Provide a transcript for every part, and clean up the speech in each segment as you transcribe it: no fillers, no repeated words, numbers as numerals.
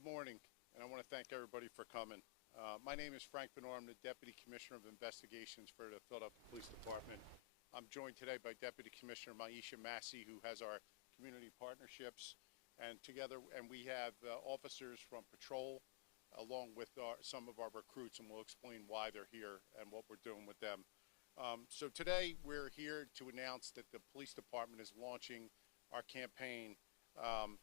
Good morning, and I want to thank everybody for coming. My name is Frank Benor. I'm the Deputy Commissioner of Investigations for the Philadelphia Police Department. I'm joined today by Deputy Commissioner Maisha Massey, who has our community partnerships, and we have officers from patrol along with some of our recruits, and we'll explain why they're here and what we're doing with them. So today we're here to announce that the police department is launching our campaign,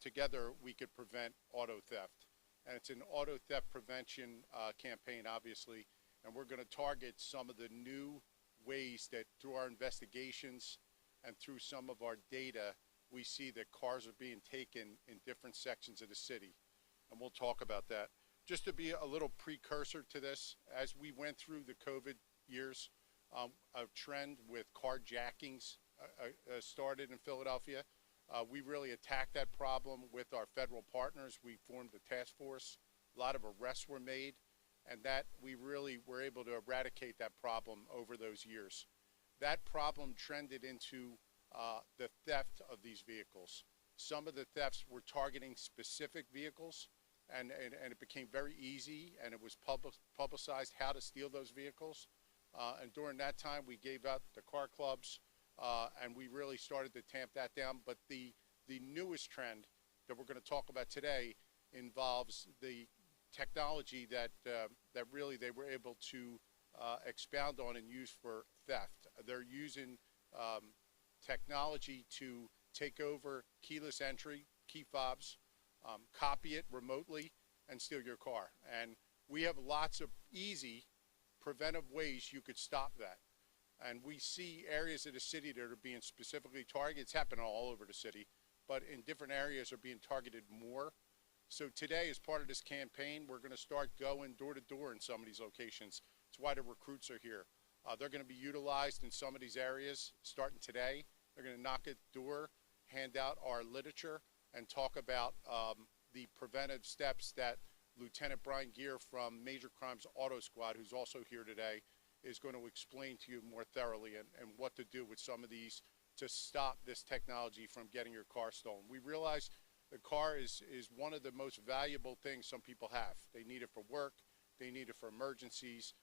Together We Could Prevent Auto Theft. And it's an auto theft prevention campaign, obviously, and we're going to target some of the new ways that through our investigations and through some of our data, we see that cars are being taken in different sections of the city. And we'll talk about that. Just to be a little precursor to this, as we went through the COVID years, a trend with carjackings started in Philadelphia. We really attacked that problem with our federal partners. We formed a task force. A lot of arrests were made, and that we really were able to eradicate that problem over those years. That problem trended into the theft of these vehicles. Some of the thefts were targeting specific vehicles, and it became very easy, and it was publicized how to steal those vehicles. And during that time, we gave out the car clubs, and we really started to tamp that down. But the newest trend that we're going to talk about today involves the technology that really they were able to expound on and use for theft. They're using technology to take over keyless entry, key fobs, copy it remotely, and steal your car. And we have lots of easy preventive ways you could stop that. And we see areas of the city that are being specifically targeted. It's happening all over the city, but in different areas are being targeted more. So today, as part of this campaign, we're going to start going door to door in some of these locations. It's why the recruits are here. They're going to be utilized in some of these areas starting today. They're going to knock at the door, hand out our literature, and talk about the preventive steps that Lieutenant Brian Gear from Major Crimes Auto Squad, who's also here today, is going to explain to you more thoroughly and what to do with some of these to stop this technology from getting your car stolen. We realize the car is one of the most valuable things some people have. They need it for work. They need it for emergencies.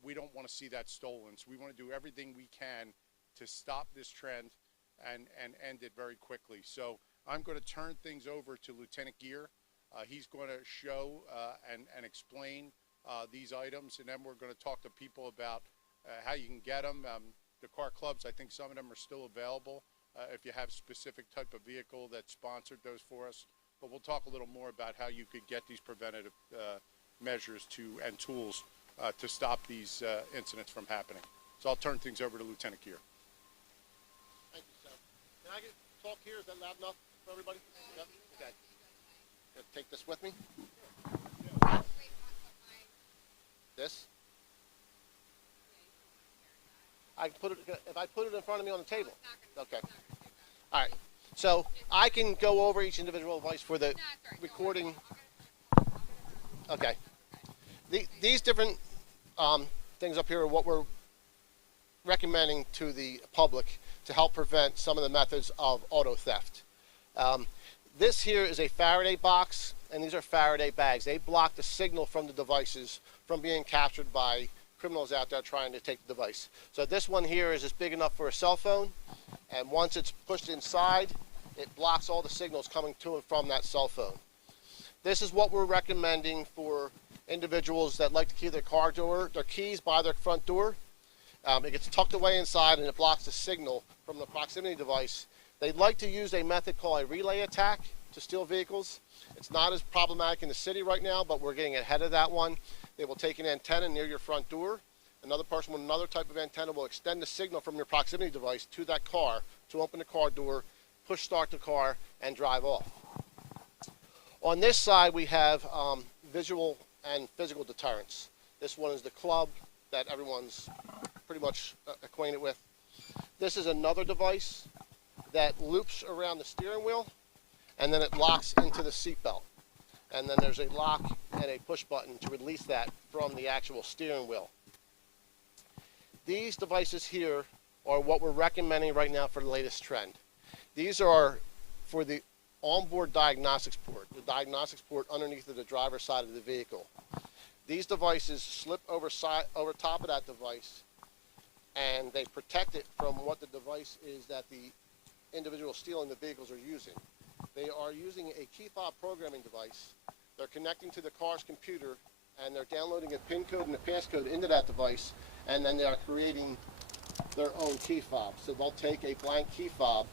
We don't want to see that stolen. So we want to do everything we can to stop this trend and end it very quickly. So I'm going to turn things over to Lieutenant Gear. He's going to show and explain these items, and then we're going to talk to people about how you can get them. The car clubs, I think some of them are still available if you have a specific type of vehicle that sponsored those for us. But we'll talk a little more about how you could get these preventative measures and tools to stop these incidents from happening. So I'll turn things over to Lieutenant Gear. Thank you, sir. Can I talk here? Is that loud enough for everybody? Yep. Okay. Gonna take this with me. This. I can put it if I put it in front of me on the table. Okay. All right. So I can go over each individual device for the recording. Okay. These different things up here are what we're recommending to the public to help prevent some of the methods of auto theft. This here is a Faraday box, and these are Faraday bags. They block the signal from the devices from being captured by criminals out there trying to take the device. So this one here is just big enough for a cell phone, and once it's pushed inside, it blocks all the signals coming to and from that cell phone. This is what we're recommending for individuals that like to keep their car door, their keys by their front door. It gets tucked away inside, and it blocks the signal from the proximity device. They'd like to use a method called a relay attack to steal vehicles. It's not as problematic in the city right now, but we're getting ahead of that one. They will take an antenna near your front door. Another person with another type of antenna will extend the signal from your proximity device to that car to open the car door, push start the car, and drive off. On this side, we have visual and physical deterrence. This one is the club that everyone's pretty much acquainted with. This is another device that loops around the steering wheel, and then it locks into the seatbelt. And then there's a lock and a push button to release that from the actual steering wheel. These devices here are what we're recommending right now for the latest trend. These are for the onboard diagnostics port, the diagnostics port underneath of the driver's side of the vehicle. These devices slip over top of that device, and they protect it from what the device is that the individual stealing the vehicles are using. They are using a key fob programming device. They're connecting to the car's computer, and they're downloading a PIN code and a passcode into that device, and then they are creating their own key fob. So they'll take a blank key fob,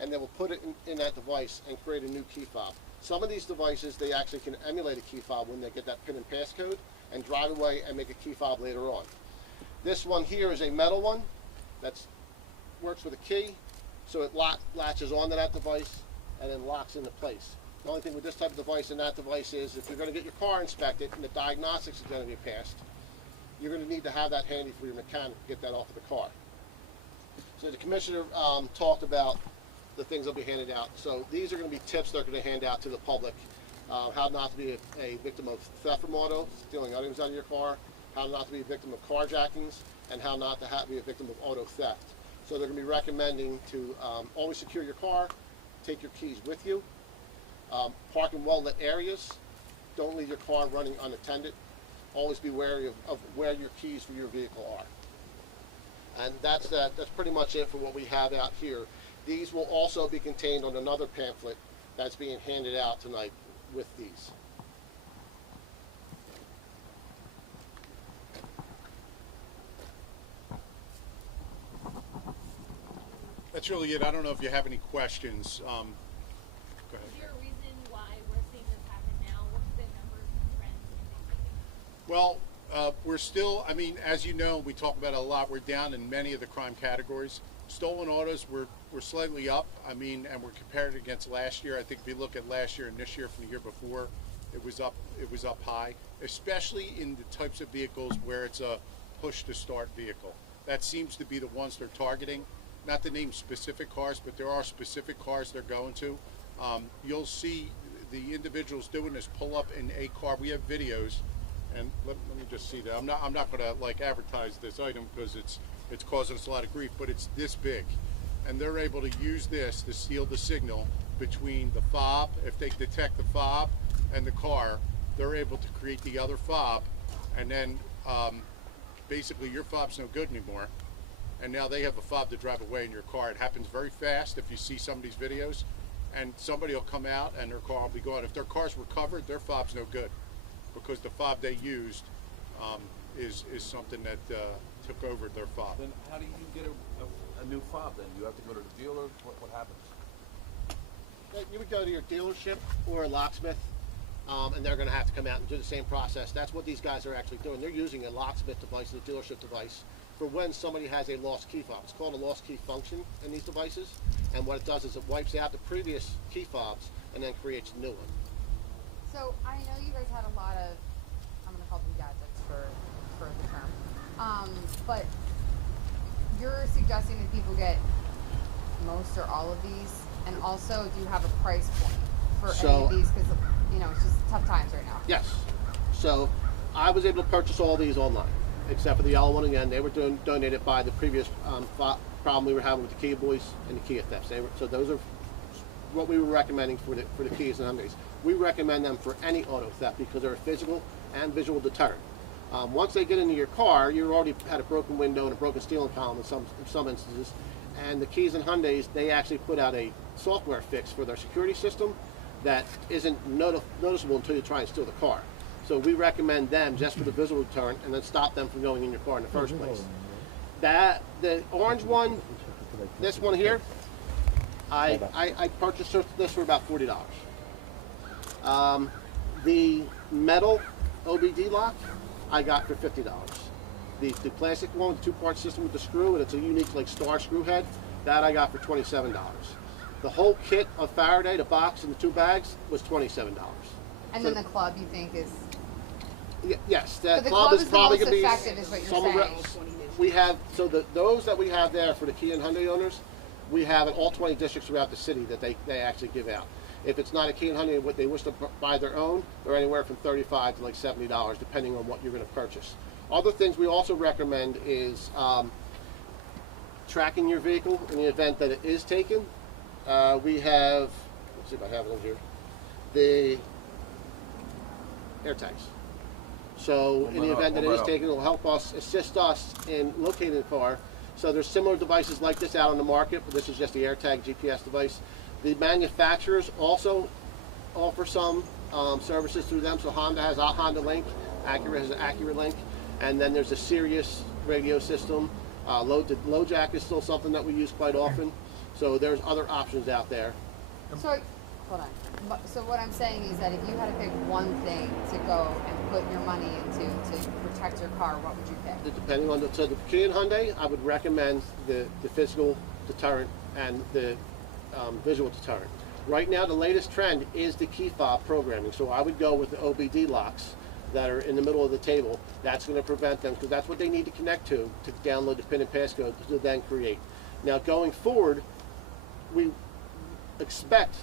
and they will put it in that device and create a new key fob. Some of these devices, they actually can emulate a key fob when they get that PIN and passcode and drive away and make a key fob later on. This one here is a metal one that works with a key, so it latches onto that device and then locks into place. The only thing with this type of device and that device is if you're going to get your car inspected and the diagnostics is going to be passed, you're going to need to have that handy for your mechanic to get that off of the car. So the commissioner talked about the things that will be handed out. So these are going to be tips they're going to hand out to the public. How not to be a victim of theft from auto, stealing items out of your car, how not to be a victim of carjackings, and how not to be a victim of auto theft. So they're going to be recommending to always secure your car, take your keys with you, park in well-lit areas, don't leave your car running unattended, always be wary of where your keys for your vehicle are. And that's pretty much it for what we have out here. These will also be contained on another pamphlet that's being handed out tonight with these. That's really it. I don't know if you have any questions. Go ahead. Is there a reason why we're seeing this happen now? What's the numbers and trends and things like that? Well, we're still, I mean, as you know, we talk about it a lot. We're down in many of the crime categories. Stolen autos, we're slightly up. I mean, and we're compared against last year. I think if you look at last year and this year from the year before, it was up high, especially in the types of vehicles where it's a push-to-start vehicle. That seems to be the ones they're targeting. Not to name specific cars, but there are specific cars they're going to. You'll see the individuals doing this pull up in a car. We have videos, and let me just see that. I'm not going to like advertise this item because it's causing us a lot of grief, but it's this big, and they're able to use this to steal the signal between the fob. If they detect the fob and the car, they're able to create the other fob, and then basically your fob's no good anymore. And now they have a fob to drive away in your car. It happens very fast if you see some of these videos, and somebody will come out and their car will be gone. If their car's recovered, their fob's no good because the fob they used is something that took over their fob. Then how do you get a new fob then? You have to go to the dealer? What happens? You would go to your dealership or a locksmith, and they're going to have to come out and do the same process. That's what these guys are actually doing. They're using a locksmith device, a dealership device, for when somebody has a lost key fob. It's called a lost key function in these devices, and what it does is it wipes out the previous key fobs and then creates a new one. So I know you guys had a lot of, I'm going to call them gadgets for the term, but you're suggesting that people get most or all of these, and also do you have a price point for any of these, because you know it's just tough times right now? Yes. So I was able to purchase all these online, except for the yellow one. Again, they were donated by the previous problem we were having with the Kia boys and the Kia thefts. So those are what we were recommending for the Kias and Hyundais. We recommend them for any auto theft because they're a physical and visual deterrent. Once they get into your car, you already had a broken window and a broken steering column in some instances. And the Kias and Hyundais, they actually put out a software fix for their security system that isn't noticeable until you try and steal the car. So we recommend them just for the visual deterrent, and then stop them from going in your car in the first place. The orange one, this one here, I purchased this for about $40. The metal OBD lock I got for $50. The plastic one with the two-part system with the screw, and it's a unique like star screw head, that I got for $27. The whole kit of Faraday, the box and the 2 bags, was $27. And then the club, you think, is... Yes, the But the club is probably the going most to be... effective, is what you're saying. We have, so those that we have there for the Kia and Hyundai owners, we have in all 20 districts throughout the city that they actually give out. If it's not a Kia and Hyundai, what they wish to buy their own, they're anywhere from $35 to like $70, depending on what you're going to purchase. Other things we also recommend is tracking your vehicle in the event that it is taken. We have, let's see if I have it in here. The air tags. So in the event that it is taken, it will help us, assist us in locating the car. So there's similar devices like this out on the market, but this is just the AirTag GPS device. The manufacturers also offer some services through them. So Honda has a Honda Link, Acura has an Acura Link, and then there's a Sirius radio system. LoJack is still something that we use quite often. So there's other options out there. So, hold on. So what I'm saying is that if you had to pick one thing to go and put your money into to protect your car, what would you pick? Depending on the Kia and Hyundai, I would recommend the physical deterrent and the visual deterrent. Right now, the latest trend is the key fob programming. So I would go with the OBD locks that are in the middle of the table. That's going to prevent them, because that's what they need to connect to download the PIN and passcode to then create. Now, going forward, we expect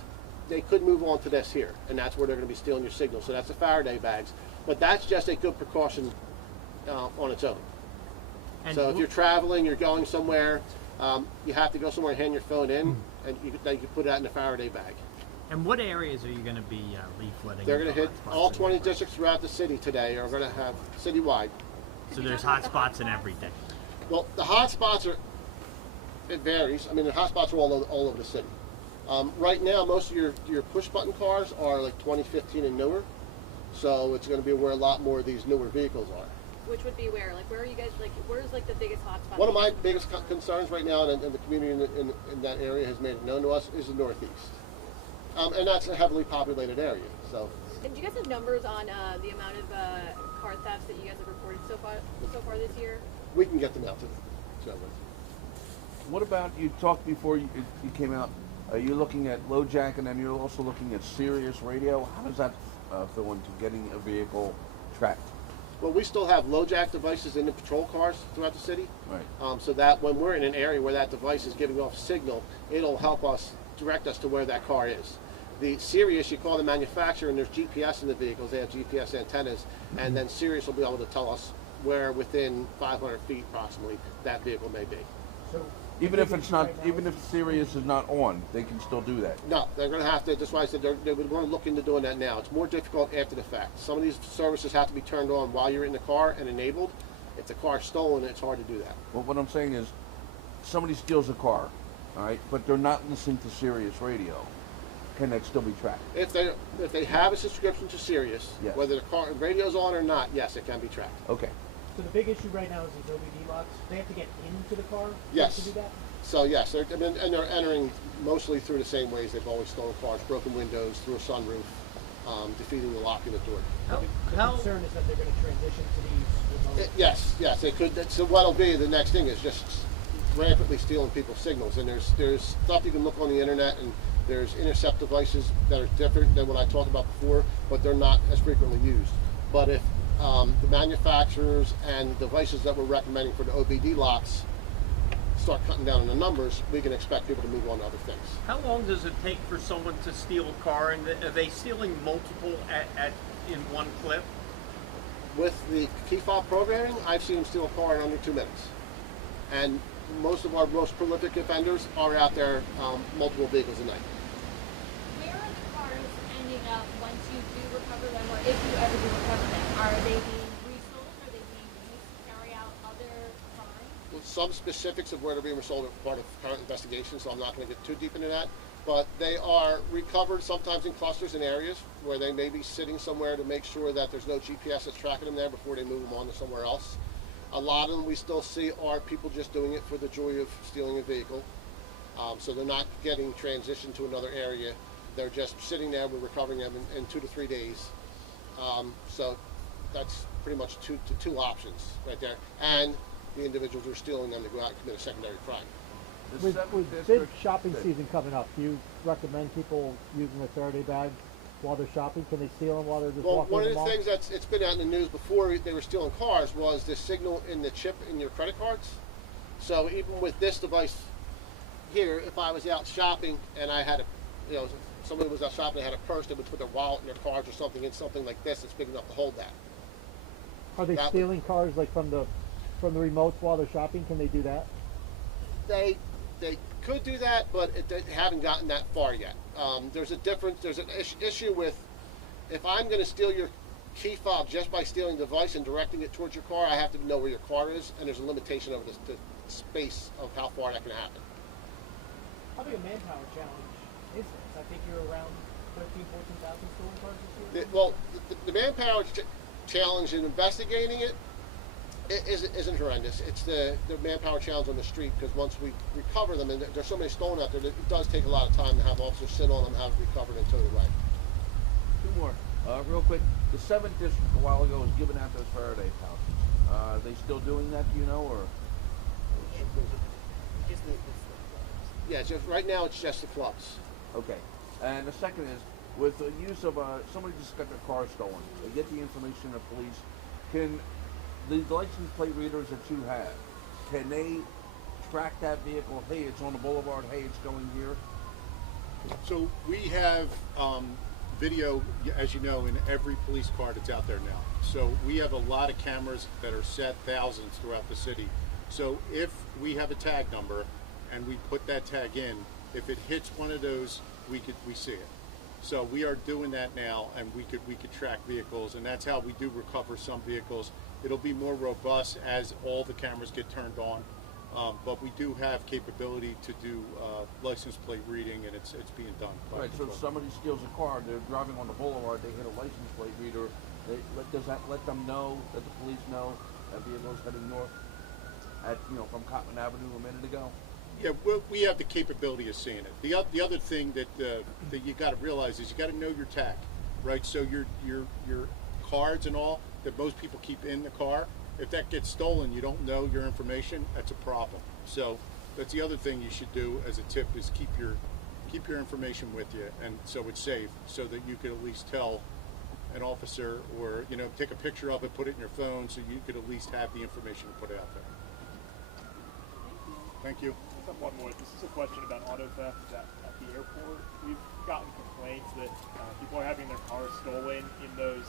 they could move on to this here, and that's where they're going to be stealing your signal. So that's the Faraday bags, but that's just a good precaution on its own. And so if you're traveling, you're going somewhere, you have to go somewhere and hand your phone in, and you can put it out in the Faraday bag. And what areas are you going to be leafleting? They're going to hit all 20 districts throughout the city today. Are going to have citywide. So there's hot spots in everything. Well, the hot spots are, it varies. I mean, the hot spots are all over the city. Right now, most of your push-button cars are like 2015 and newer, so it's going to be where a lot more of these newer vehicles are. Which would be where? Like, where are you guys, like, where's, like, the biggest hotspot? One of my biggest concerns right now, and the community in that area has made it known to us, is the Northeast. And that's a heavily populated area, so. And do you guys have numbers on the amount of car thefts that you guys have reported so far this year? We can get them out to them. So. What about, you talked before you came out, you're looking at LoJack, and then you're also looking at Sirius radio. How does that fill into getting a vehicle tracked? Well, we still have LoJack devices in the patrol cars throughout the city. Right. So that when we're in an area where that device is giving off signal, it'll help us direct us to where that car is. The Sirius, you call the manufacturer, and there's GPS in the vehicles. They have GPS antennas, and then Sirius will be able to tell us where within 500 feet approximately that vehicle may be. So Even if it's not, even if Sirius is not on, they can still do that. No, they're going to have to. That's why I said they're going to look into doing that now. It's more difficult after the fact. Some of these services have to be turned on while you're in the car and enabled. If the car's stolen, it's hard to do that. Well, what I'm saying is, somebody steals a car, all right, but they're not listening to Sirius radio. Can that still be tracked? If they have a subscription to Sirius, yes, whether the car radio's on or not, yes, it can be tracked. Okay. So the big issue right now is these OBD locks. They have to get into the car Yes. to do that? So yes, they're entering mostly through the same ways they've always stolen cars: broken windows, through a sunroof, defeating the lock in the door. The concern is that they're going to transition to these remote. Yes, they could. So what'll be the next thing is just rampantly stealing people's signals. And there's stuff you can look on the internet, and there's intercept devices that are different than what I talked about before, but they're not as frequently used. But if the manufacturers and the devices that we're recommending for the OBD locks start cutting down on the numbers, we can expect people to move on to other things. How long does it take for someone to steal a car? And are they stealing multiple in one clip? With the key fob programming, I've seen them steal a car in under 2 minutes. And most of our most prolific offenders are out there multiple vehicles a night. Where are the cars ending up once you do recover them, or if you ever do recover them? Are they being resold? Are they being used to carry out other crimes? Well, some specifics of where they're being resold are part of current investigation, so I'm not going to get too deep into that. But they are recovered sometimes in clusters in areas where they may be sitting somewhere to make sure that there's no GPS that's tracking them there before they move them on to somewhere else. A lot of them we still see are people just doing it for the joy of stealing a vehicle. So they're not getting transitioned to another area. They're just sitting there. We're recovering them in 2 to 3 days. So that's pretty much two options right there. And the individuals who are stealing them to go out and commit a secondary crime. With big shopping season coming up, do you recommend people using a Faraday bag while they're shopping? Can they steal them while they're just walking one in of the the mall? things it's been out in the news before they were stealing cars was the signal in the chip in your credit cards. So even with this device here, if I was out shopping and I had somebody was out shopping and had a purse, they would put their wallet in their cards or something in something like this that's big enough to hold that. Are they stealing cars like from the remotes while they're shopping? Can they do that? they could do that, but they haven't gotten that far yet. There's a difference. There's an issue with if I'm going to steal your key fob just by stealing the device and directing it towards your car, I have to know where your car is, and there's a limitation of the space of how far that can happen. How big a manpower challenge is this? I think you're around 14,000 stolen cars this year. The manpower challenge in investigating it isn't horrendous. It's the manpower challenge on the street, because once we recover them, and there's so many stolen out there, that it does take a lot of time to have officers sit on them, have it recovered, and towed away. Two more. Real quick. The 7th District a while ago was giving out those Faraday pouches. Are they still doing that, do you know, or? Yeah, just right now it's just the clubs. Okay. And the second is, with the use of somebody just got their car stolen, they get the information of police. Can the license plate readers that you have, can they track that vehicle? Hey, it's on the boulevard. Hey, it's going here. So we have video, as you know, in every police car that's out there now. So we have a lot of cameras that are set, thousands throughout the city. So if we have a tag number and we put that tag in, if it hits one of those, we see it. So we are doing that now, and we could track vehicles, and that's how we do recover some vehicles. It'll be more robust as all the cameras get turned on, but we do have capability to do license plate reading, and it's being done. Right. So if somebody steals a car, they're driving on the boulevard, they hit a license plate reader. Does that let them know that the police know that vehicle's heading north at from Cotman Avenue a minute ago? Yeah, we have the capability of seeing it. The other thing that you got to realize is you got to know your tag, right? So your cards and all that most people keep in the car, if that gets stolen, you don't know your information. That's a problem. So that's the other thing you should do as a tip is keep your information with you, and so it's safe, so that you could at least tell an officer, or take a picture of it, put it in your phone, so you could at least have the information to put it out there. Thank you. One more. This is a question about auto theft at the airport. We've gotten complaints that people are having their cars stolen in those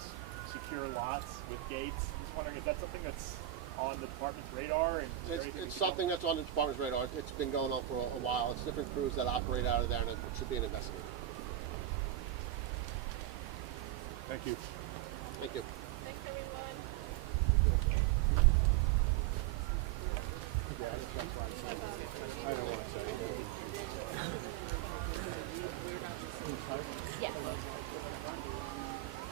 secure lots with gates. I'm just wondering, is that something that's on the department's radar? And it's something that's on the department's radar. It's been going on for a while. It's different crews that operate out of there, and it should be an investigation. Thank you. Thank you. Thanks, everyone. I don't want to say. Yes.